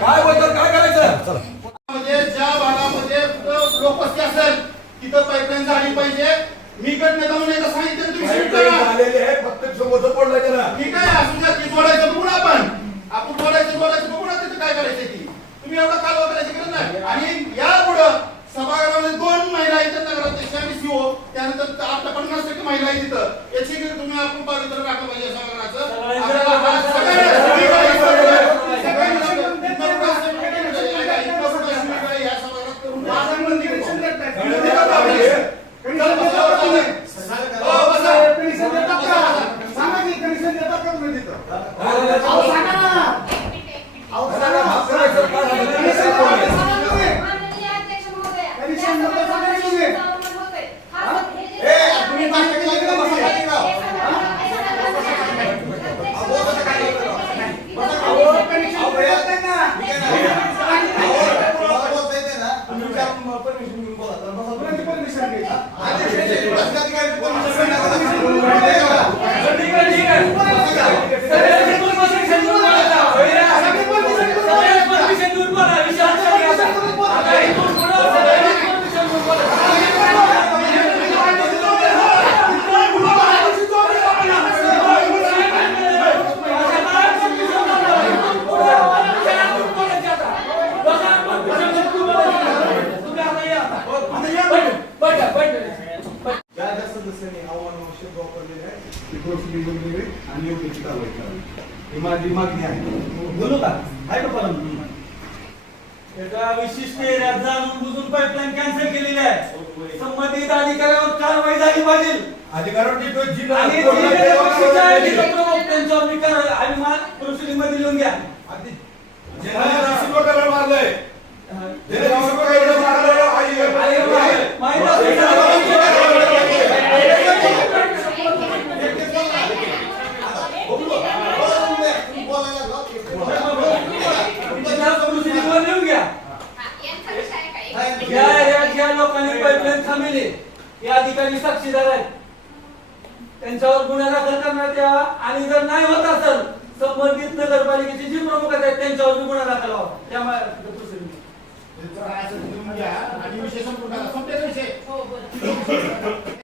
काय बोलतात, काय करायचं? म्हणजे ज्या भागामध्ये लोकवस्ती असेल तिथं पाईपलाईन झाली पाहिजे. मी गटनेता म्हणून एकदा सांगितलं तुम्ही शिफ्ट करा. झालेले आहे, फक्त समोरचं पडलं त्याला. ठीक आहे, असू द्या, ती जोडायचं बघू ना आपण जोडायचं बघू ना तिथं काय करायचं ती. तुम्ही एवढा कालवा करायची गरज नाही. आणि यापुढं सभागृहामध्ये 2 महिला आहेत, नगराध्यक्ष आणि सीओ, त्यानंतर आपल्या 50% महिला आहेत तिथं. याची तुम्ही आपण पावित्र्य राखलं पाहिजे सभागृहाचं. विशिष्ट एरियात जाणून बुजून पाईपलाईन कॅन्सल केलेली आहे. संबंधित अधिकाऱ्यावर कारवाई झाली पाहिजे. अधिकाऱ्यांवर प्रोसिडिंगमध्ये लिहून घ्या. ज्या लोकांनी पाईपलाईन थांबवली या अधिकारी साक्षीदार आहेत, त्यांच्यावर गुन्हा दाखल करण्यात यावा. आणि जर नाही होत असेल संबंधित नगरपालिकेचे जी प्रमुख आहेत त्यांच्यावर गुन्हा दाखल व्हावा. त्यामुळे